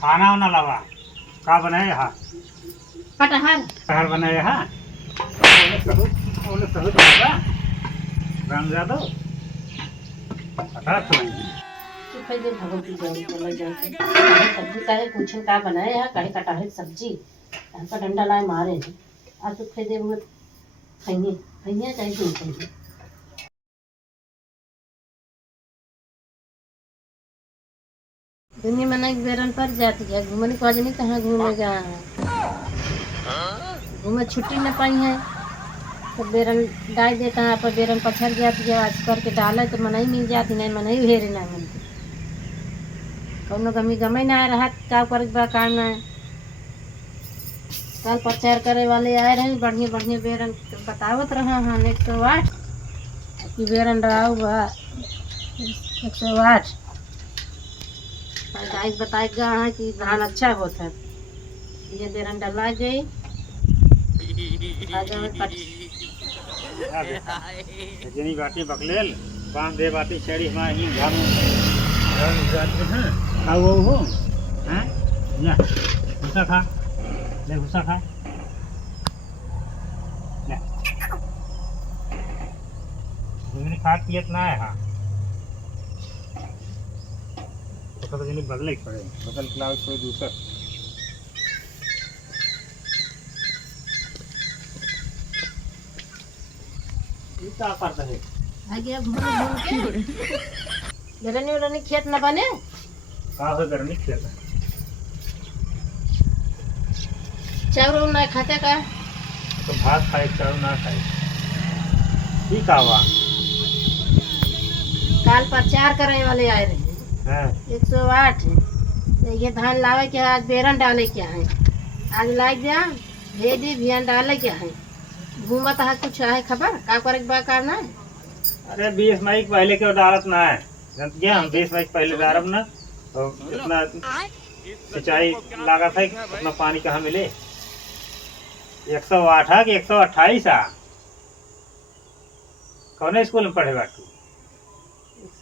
खाना वाना लावा का बनाए हा कटहल कटहल बनाए हा ओले सहु दादा राम जादव कटहल खवाएंगे। सुखई दे भगवती जान चला जाए कटहल सब्जी काहे पूछन का बनाए है काहे कटहल सब्जी हमका डंडा लाए मारे हैं आज सुखई दे वो खाइए खाइए चाहे नहीं खाइए दुनिया में नहीं बेरन पर जाती है घूमने को आज नहीं कहाँ घूमेगा घूमे छुट्टी न पाई है तो बेरन डाल देता है पर बेरन पछड़ जाती है आज करके डाले तो मनाई मिल जाती नहीं मनाई हेरे ना मिलती कौनो गमी गमे ना रहा का कर बा काम ना कल प्रचार करे वाले आए रहे बढ़िया बढ़िया बेरन तो बतावत रहा हाँ 108 कि बेरन रहा बा 108 गाइस बताएगा हाँ कि धान अच्छा होता है ये बेरन डला गई आगे में जनी बाटी बकलेल बांध दे बाटी छेड़ी हमारे ही झाड़ू जाते हैं खाओ वो हैं या भूसा खा ले भूसा खा ले जनी खाद पियत ना है हाँ तो जनी बदले पड़े बदल क्लाउड कोई दूसरा क्या करता है आगे घूम बेरनी उरनी खेत न बने का हो करनी खेता चावल ना खाते का तो भात खाए चावल ना खाए ठीक आवा काल प्रचार करने वाले आए रहे हैं 108 ये धान लावे क्या आज बेरन डाले क्या है आज लाग दिया भेजी भियान डाले क्या है घूमत है कुछ है खबर का करे बा करना है अरे 20 मई के पहले क्यों डालत ना है जानते हम 20 मई के पहले डालब ना तो इतना सिंचाई लागत है उतना पानी कहाँ मिले 108 है कि 128 है कौन स्कूल में पढ़ेगा तू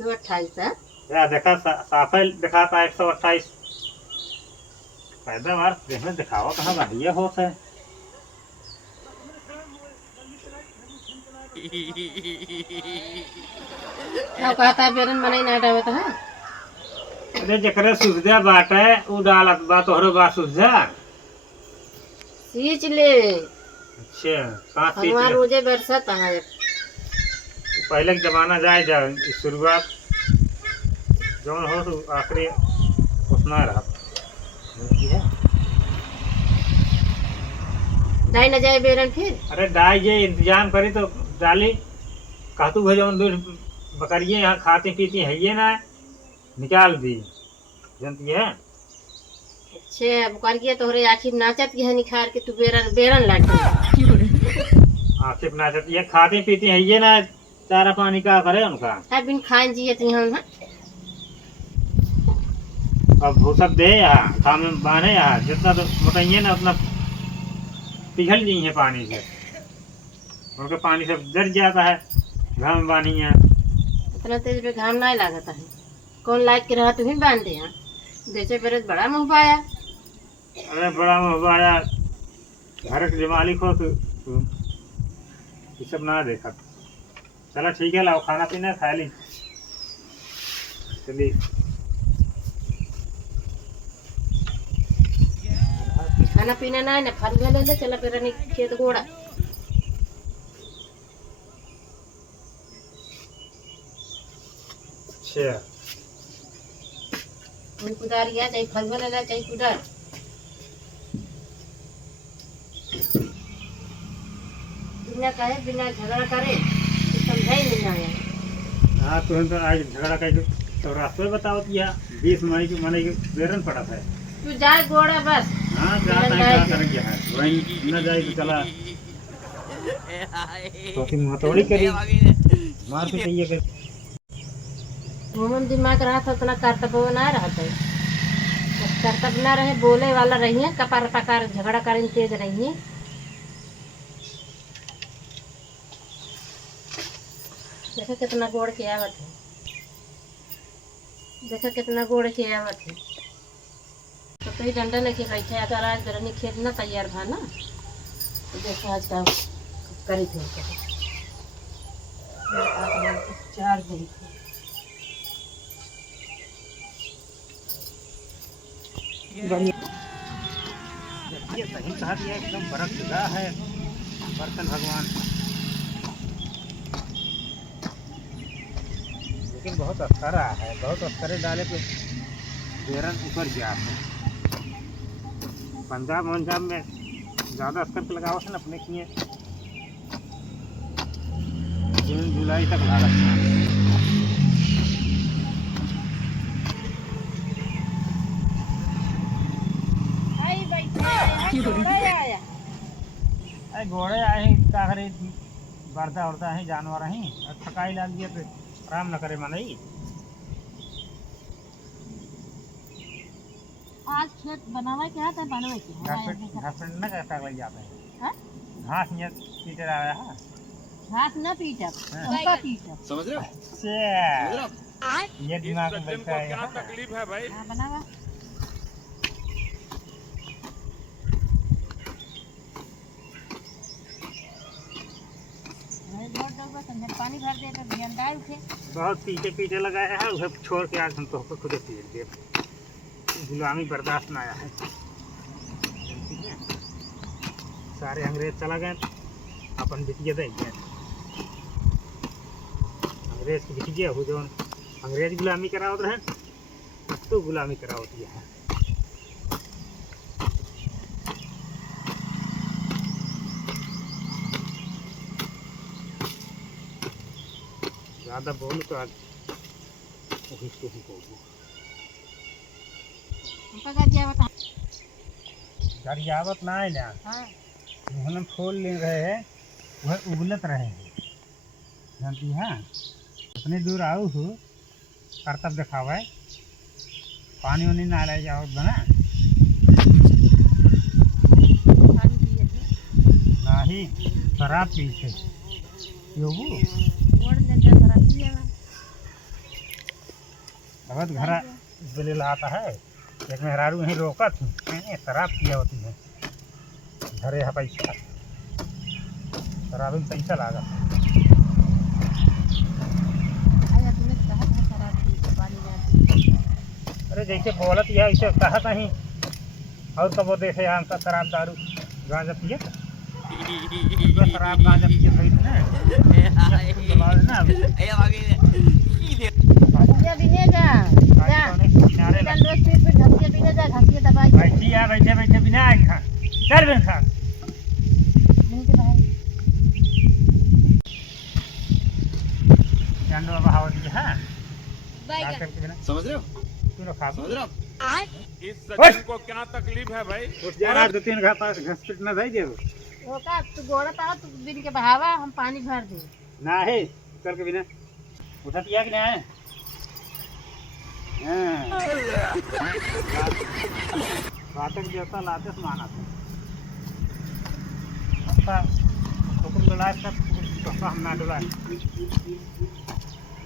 128 है या देखा साफ दिखाता है 128 पैदावार देखने दिखावा कहाँ बढ़िया होता है क्या कहता है बेरन मने ना डावत है अरे जकरे सुविधा बाटे उ डालत बा तोहरो बा सुविधा सींच ले अच्छा साथ सींच हमार ले रोजे बरसत है पहले के जमाना जाए जा शुरुआत जौन हो तो आखिरी उतना रहा डाई न जाए बेरन फिर अरे डाई जे इंतजाम करी तो डाली कहतू है जौन दूर बकरिए यहाँ खाती पीती है ये ना निकाल दी जानती है अच्छे बुकर तोहरे आखिर नाचत की है निखार के तू बेरन बेरन लाटी आखिर नाचती है खाती पीती है ये ना चारा पानी का करे उनका है बिन खान जिए ती हम अब भूसक दे यहाँ काम में बांधे यहाँ जितना तो मोटाइए ना उतना पिघल गई है पानी से उनके पानी से जर जाता है घाम बानी है इतना तेज पे घाम नहीं लागता है कौन लाइट के रहा तू ही बांध दे यहाँ बेचे बेरस बड़ा मुँह पाया अरे बड़ा मोबाया घर के मालिक हो तो ये सब ना देखा चलो ठीक है लाओ खाना पीना खा ली चलिए खाना पीना ना है ना फल ले ले चला बेरन खेत गोड़ा अच्छा कुदारिया चाहे फल ले ले चाहे कुदार बिना कहे बिना झगड़ा करे समझा ही नहीं आया हाँ तो आज झगड़ा कर तो रास्ते बताओ दिया 20 मई की मने बेरन पड़ा था तू जाए गोड़ा बस हाँ जाता है क्या करेंगे है वहीं न जाए तो चला तो फिर हथौड़ी करी मार तो चाहिए कर घूमन दिमाग रहा था उतना कर्तव्य ना रहता है कर्तव्य ना रहे बोले वाला रही है कपार पकार झगड़ा करें तेज रही है देखो कितना गोड़ के आवत है देखो कितना गोड़ के आवत है तो तो ही डंडा लेके बैठे अगर आज गरनी खेत ना तैयार था ना तो देखो आज का करी थे चार दिन बढ़िया ये सही कहा दिया एकदम बर्फ चुका है बर्तन भगवान लेकिन बहुत अस्तर है बहुत अस्तर डाले पे बेरन ऊपर गया है पंजाब में ज़्यादा अस्तर पे लगाओ है ना अपने किए जून जुलाई तक लगा घोड़े आए का करे बरदा उड़ता है जानवर हैं थकाई ला लिया तो आराम न करे मनई आज खेत बनावा क्या था बनवा क्या घास न करता लग जाता है हां घास ये पीटर आया है घास न पीटा उसका पीटा समझ रहे हो समझ रहे हो ये दिमाग में बैठा है क्या तकलीफ है भाई हां बनावा पानी भर दे तो झंडा उठे बहुत पीछे लगाया है उसे छोड़ के आज हम तो खुद पीट दिए गुलामी बर्दाश्त ना आया है सारे अंग्रेज चला गए अपन बिटिया दे गए अंग्रेज की बिटिया हो जो अंग्रेज गुलामी करावत रहे अब तो गुलामी करावत है ज़्यादा बोल तो आज वही तो ही बोलूँ गरियावत ना है ना हाँ हम फूल ले रहे हैं वह उबलत रहे हैं जानती हैं अपने दूर आओ हो करतब दिखावा पानी वानी ना ले जाओ बना ना ही शराब पीछे बहुत घरा बिल आता है एक मेहरारू यहीं रोकत शराब पिया होती है घरे है पैसा शराब में पैसा लागा अरे जैसे बोलत यह ऐसे कहा कहीं और कब देखे हम सब शराब दारू गांजा पिए शराब गांजा पिए भाई बैठे बिना चल बिन खा समझ रहे हो समझ रहे हो इस सज्जन को क्या तकलीफ है भाई उठ जा दो तीन घास पिटना दे दे वो का तू गोड़ा ता तू दिन के बहावा हम पानी भर दे ना है चल के बिना उठा दिया कि ना है बातक देवता लाते माना था अच्छा हुक्म डुलाए सब हम ना डुलाए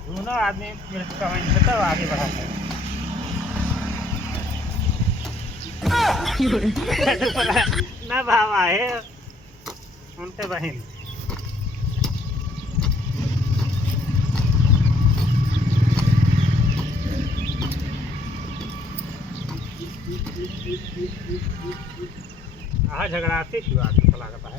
दोनों आदमी मिलकर कमाई से तो आगे बढ़ा ना भावा है उनसे बहन हाँ झगड़ाते क्यों आदमी चला करता है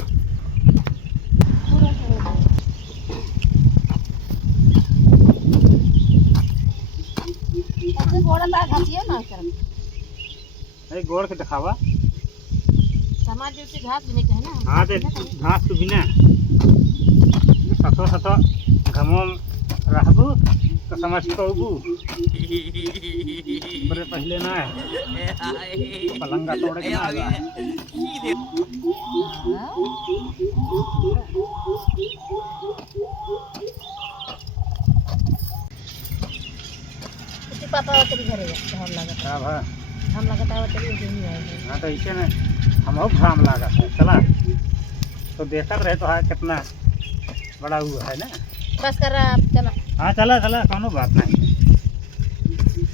अरे गोड़ के दिखावा समाज जैसे घास भी नहीं कहना हाँ तो घास तो बिना सतो घमो रहबू तो समझ पाबू बड़े पहले ना है पलंगा तोड़ के ना पापा तेरी घरे हम लगता है हम लगता है तेरी नहीं आएगी हाँ तो ऐसे ना हम घाम लगा चला तो देखा रहे तो हाँ कितना बड़ा हुआ है ना बस कर रहा आप चला हाँ चला चला कोनो बात नहीं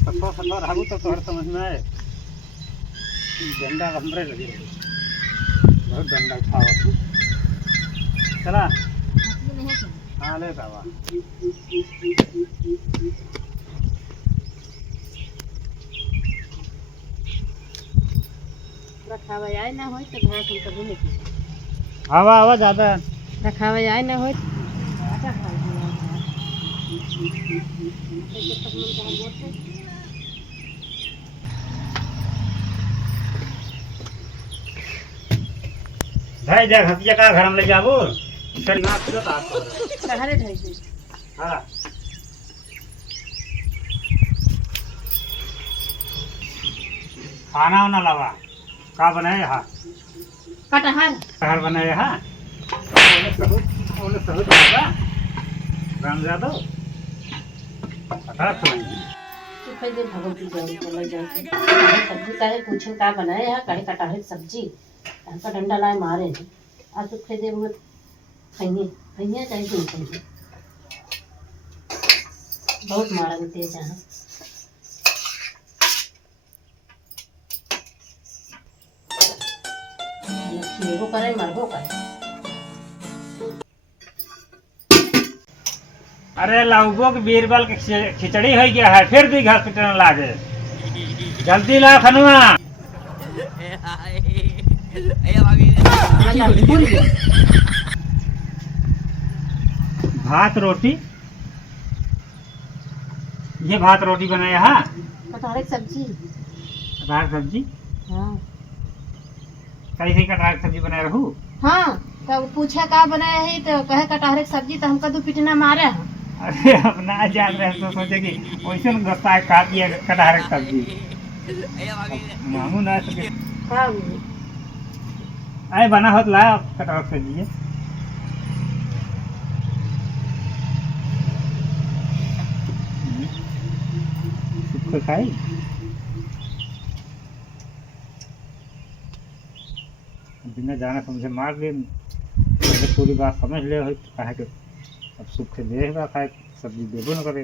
सतो रहू तो तोहर समझ में आए डंडा हमरे लगे रहे बहुत डंडा खावा चला हाँ ले बाबा रखावा आए ना हो तो घास हम कभी नहीं पीते। हवा हवा ज़्यादा रखावा आए ना हो भाई जा हथिया का घर में ले जाबो सर ना तो शहरे ढाई दे हाँ खाना वाना लावा का बनाए हाँ कटहर कटहल बनाए हाँ ओले सहज बाबा राम जादो कटहल खिलाएंगे तो फिर दे भगवती जाए चला जाए सब्जी काहे पूछन का बनाए है काहे कटहर की सब्जी हमका डंडा लाए मारे हैं आज तो फिर दे वो खइने खइने चाहिए तो खइने बहुत मारा में तेज है खिएबो करे मरबो करे अरे लाउबो के बीरबल के खिचड़ी हो गया है फिर भी हॉस्पिटल में लागे जल्दी ला खनुआ भूल गया भात रोटी ये भात रोटी बनाया है कटहर की सब्जी कटहल सब्जी हाँ कैसे कटहल सब्जी बनाए रहू हाँ तो पूछा का बनाया है तो कहे कटहर की सब्जी तो हमका दो पिटना मारे हैं अरे अपना जान रहे तो सोचे कि वैसे न गुस्सा खा दिया कटहल की सब्जी मामू ना सके का आए बना होत ला कटहल की सब्जी है सुख खाई बिना जाने समझे मार दे पहले पूरी बात समझ ले हो कहा कि अब सुख दे खाए सब्जी देबो न करे